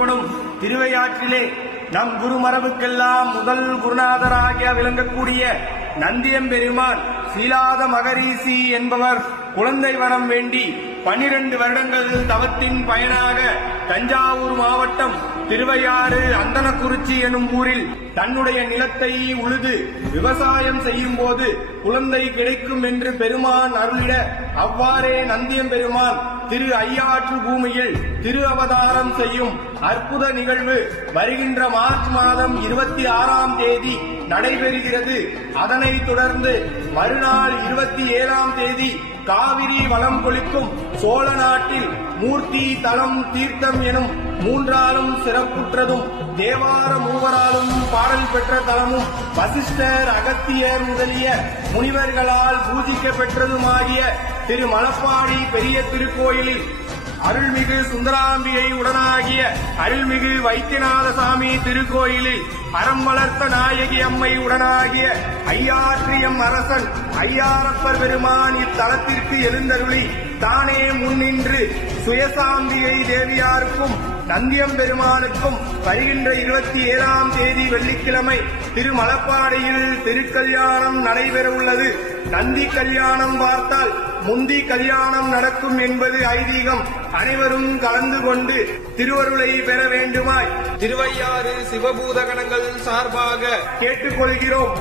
போற்றப்படும் திருவையாற்றிலே நம் குருமரபுக்கெல்லாம் முதல் குருநாதராக விளங்கக்கூடிய நந்தியம்பெருமான் சீலாத மகரிஷி என்பவர் குழந்தை வரம் வேண்டி 12 வருடங்கள் தவத்தின் பயனாக தஞ்சாவூர் மாவட்டம் திருவையாறு அந்தனக்குறிச்சி எனும் ஊரில் தன்னுடைய நிலத்தை உழுது விவசாயம் செய்யும் போது குழந்தை கிடைக்கும் என்று பெருமான் அருளிட அவ்வாறே நந்தியம்பெருமான் திரு ஐயாற்று பூமியில் திரு அவதாரம் செய்யும் அற்புத நிகழ்வு வருகின்ற மார்ச் மாதம் 26ஆம் தேதி நடைபெறுகிறது. அதனைத் தொடர்ந்து மறுநாள் 27ஆம் தேதி காவிரி வளம் கொளிக்கும் சோழ நாட்டில் மூர்த்தி தலம் தீர்த்தம் எனும் 3ஆலும் சிறப்புற்றதும் தேவார மூவராலும் பாடல் பெற்ற தலமும் வசிஷ்டர் அகத்தியர் முதலிய முனிவர்களால் பூஜிக்க பெற்றதுமாகிய திரு மலப்பாடி பெரிய திருக்கோயிலில் அருள்மிகு சுந்தராம்பிகை உடனாகிய அருள்மிகு வைத்தியநாத சாமி திருக்கோயிலில் அறம் வளர்த்த நாயகி அம்மை உடனாகிய ஐயாற்றியம் அரசன் ஐயாரப்பர் பெருமான் இத்தலத்திற்கு எழுந்தருளி தானே முன்னின்று சுயசாம்பிகை தேவியாருக்கும் நந்தியம்பெருமானுக்கும் வருகின்ற 27ஆம் தேதி வெள்ளிக்கிழமை திருமலப்பாடியில் திருக்கல்யாணம் நடைபெற உள்ளது. நந்தி கல்யாணம் பார்த்தால் முந்தி கல்யாணம் நடக்கும் என்பது ஐதீகம். அனைவரும் கலந்து கொண்டு திருவருளை பெற வேண்டுமாய் திருவையாறு சிவபூதகணங்கள் சார்பாக கேட்டுக்கொள்கிறோம்.